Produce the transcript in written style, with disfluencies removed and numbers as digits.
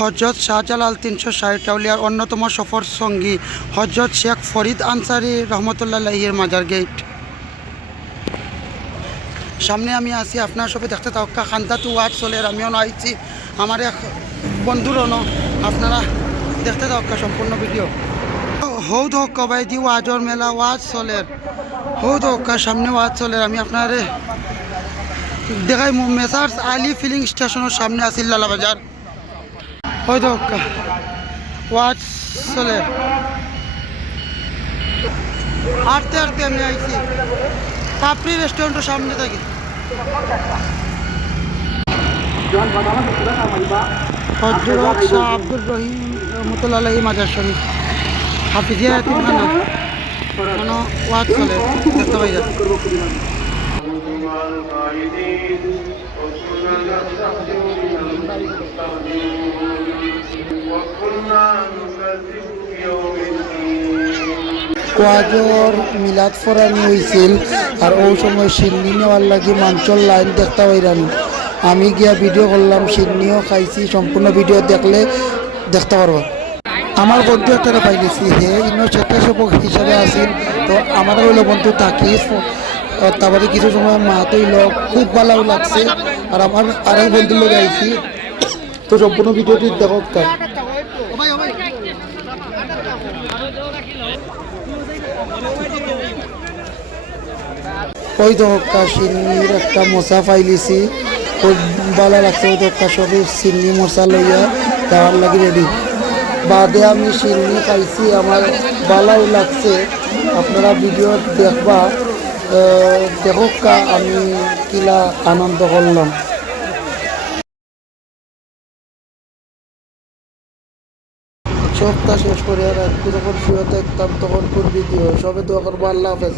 হজরত শাহজালাল 360 আউলিয়ার অন্যতম সফর সঙ্গী হজরত শেখ ফরিদ আনসারী রহমতুল্লাহির মাজার গেট। সামনে আমি আছি, আপনার সবে দেখতে থাকা খান্দাতু ওয়াজ চলের আমিও আইছি, আমার এক বন্ধুরও আপনারা দেখতে থাকা সম্পূর্ণ ভিডিও। হৌদ হোক কবাইদি ওয়াজর মেলা ওয়াজ চলের, হৌদ হোক সামনে ওয়াজ চলের। আমি আপনার দেখাই মেসার্স আলী ফিলিং স্টেশনের সামনে আছি লালা বাজার। হৌদ হোক ওয়াজ চলের, হাঁটতে হাঁটতে আমি আইছি পাপড়ি রেস্টুরেন্টের সামনে থাকি। হযরত শাহ আব্দুর রহিম রহমতুল্লাহি মাজার শরীফ হাফিজিয়া এতিমখানা কোনো ওয়াজ চলে দেখতে পাই যা। ওয়াজর মিলাদ ফরানি হয়েছিল আর ওই সময় সিন্নি নেওয়ার লাগি মাঞ্চল লাইন দেখতে পাইরানি। আমি গিয়া ভিডিও করলাম, সিন্নিও খাইছি। সম্পূর্ণ ভিডিও দেখলে দেখতে পারবো। আমার বন্ধু একটা পাইলেছি, হে ইনো স্বেচ্ছাসেবক হিসাবে আসিল, তো আমার হইলো বন্ধু থাকিস। তারপরে কিছু সময় মা তৈল খুব ভালো লাগছে। আর আমার আরেক বন্ধুর লোক আইছি, তো সম্পূর্ণ ভিডিওটি দেখো। ওই দোকা সিন্নির একটা মশা পাইলিছি, খুব ভালো লাগছে। ওই দোকা সবই সিন্নি মশা লইয়া দেওয়ার লাগি রেডি। বাদে আমি সিন্নি খাইছি, আমার ভালোই লাগছে। আপনারা ভিডিও দেখবা, দেখোকা আমি কিলা আনন্দ করলাম। সপ্তাহ শেষ করে আর যখন ফিরে দেখতাম তখন কোন ভিডিও সবে দোয়া করবো। আল্লাহ হাফেজ।